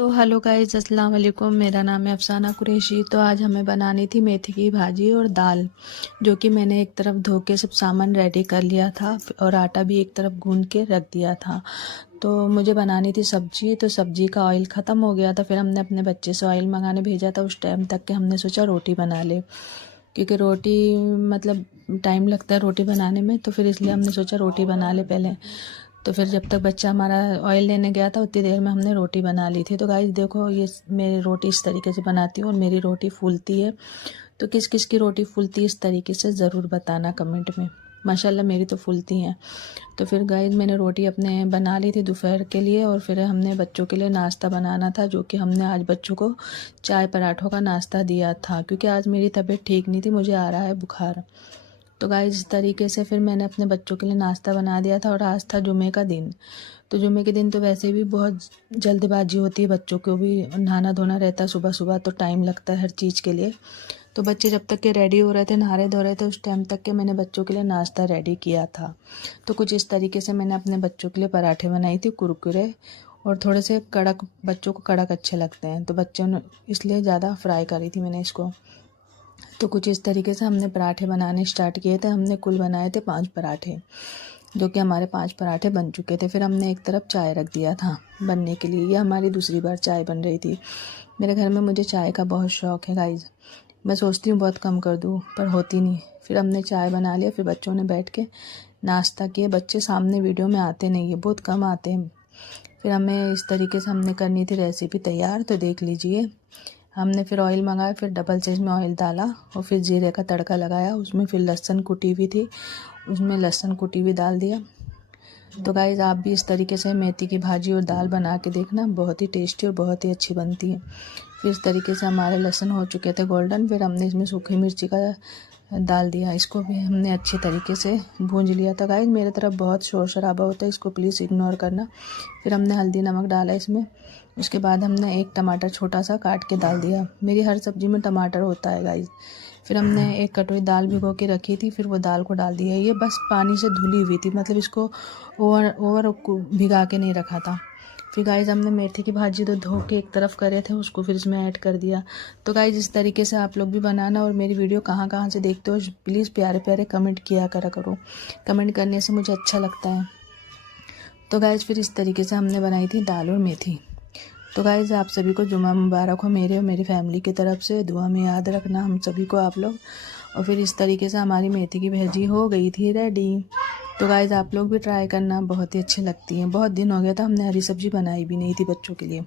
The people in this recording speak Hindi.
तो हेलो गाइस, अस्सलाम वालेकुम। मेरा नाम है अफसाना कुरैशी। तो आज हमें बनानी थी मेथी की भाजी और दाल, जो कि मैंने एक तरफ धो के सब सामान रेडी कर लिया था और आटा भी एक तरफ गूंद के रख दिया था। तो मुझे बनानी थी सब्जी, तो सब्जी का ऑयल ख़त्म हो गया था। फिर हमने अपने बच्चे से ऑयल मंगाने भेजा था। उस टाइम तक के हमने सोचा रोटी बना ले, क्योंकि रोटी मतलब टाइम लगता है रोटी बनाने में, तो फिर इसलिए हमने सोचा रोटी बना ले पहले। तो फिर जब तक बच्चा हमारा ऑयल लेने गया था उतनी देर में हमने रोटी बना ली थी। तो गाइस देखो, ये मेरी रोटी इस तरीके से बनाती हूँ और मेरी रोटी फूलती है। तो किस किस की रोटी फूलती है इस तरीके से ज़रूर बताना कमेंट में। माशाल्लाह मेरी तो फूलती हैं। तो फिर गाइस मैंने रोटी अपने बना ली थी दोपहर के लिए, और फिर हमने बच्चों के लिए नाश्ता बनाना था, जो कि हमने आज बच्चों को चाय पराठों का नाश्ता दिया था, क्योंकि आज मेरी तबीयत ठीक नहीं थी, मुझे आ रहा है बुखार। तो गाइस इस तरीके से फिर मैंने अपने बच्चों के लिए नाश्ता बना दिया था। और आज था जुमे का दिन। तो जुमे के दिन तो वैसे भी बहुत जल्दबाजी होती है, बच्चों को भी नहाना धोना रहता है सुबह सुबह, तो टाइम लगता है हर चीज़ के लिए। तो बच्चे जब तक के रेडी हो रहे थे, नहा रहे धो रहे थे, उस टाइम तक के मैंने बच्चों के लिए नाश्ता रेडी किया था। तो कुछ इस तरीके से मैंने अपने बच्चों के लिए पराठे बनाई थी, कुरकुरे और थोड़े से कड़क। बच्चों को कड़क अच्छे लगते हैं, तो बच्चों ने इसलिए ज़्यादा फ्राई करी थी मैंने इसको। तो कुछ इस तरीके से हमने पराठे बनाने स्टार्ट किए थे। हमने कुल बनाए थे 5 पराठे, जो कि हमारे 5 पराठे बन चुके थे। फिर हमने एक तरफ चाय रख दिया था बनने के लिए। ये हमारी दूसरी बार चाय बन रही थी। मेरे घर में मुझे चाय का बहुत शौक़ है गाइस। मैं सोचती हूँ बहुत कम कर दूँ, पर होती नहीं। फिर हमने चाय बना लिया, फिर बच्चों ने बैठ के नाश्ता किए। बच्चे सामने वीडियो में आते नहीं है, बहुत कम आते हैं। फिर हमें इस तरीके से हमने करनी थी रेसिपी तैयार, तो देख लीजिए। हमने फिर ऑयल मंगाया, फिर डबल साइज में ऑयल डाला और फिर जीरे का तड़का लगाया। उसमें फिर लहसुन कुटी हुई थी, उसमें लहसुन कुटी हुई डाल दिया। तो गाइज़ आप भी इस तरीके से मेथी की भाजी और दाल बना के देखना, बहुत ही टेस्टी और बहुत ही अच्छी बनती है। फिर इस तरीके से हमारे लहसुन हो चुके थे गोल्डन। फिर हमने इसमें सूखी मिर्ची का डाल दिया, इसको भी हमने अच्छी तरीके से भूंज लिया था। गाइस मेरे तरफ बहुत शोर शराबा होता है, इसको प्लीज़ इग्नोर करना। फिर हमने हल्दी नमक डाला इसमें। उसके बाद हमने एक टमाटर छोटा सा काट के डाल दिया। मेरी हर सब्ज़ी में टमाटर होता है गाइस। फिर हमने एक कटोरी दाल भिगो के रखी थी, फिर वो दाल को डाल दिया। ये बस पानी से धुली हुई थी, मतलब इसको ओवर भिगा के नहीं रखा था। फिर गाइस हमने मेथी की भाजी तो धो के एक तरफ करे थे, उसको फिर इसमें ऐड कर दिया। तो गाइस इस तरीके से आप लोग भी बनाना। और मेरी वीडियो कहाँ कहाँ से देखते हो प्लीज़ प्यारे प्यारे कमेंट किया करो। कमेंट करने से मुझे अच्छा लगता है। तो गाइस फिर इस तरीके से हमने बनाई थी दाल और मेथी। तो गाइस आप सभी को जुमा मुबारक हो मेरे और मेरी फैमिली की तरफ से। दुआ में याद रखना हम सभी को आप लोग। और फिर इस तरीके से हमारी मेथी की भाजी हो गई थी रेडी। तो गाइस आप लोग भी ट्राई करना, बहुत ही अच्छी लगती हैं। बहुत दिन हो गया था हमने हरी सब्जी बनाई भी नहीं थी बच्चों के लिए।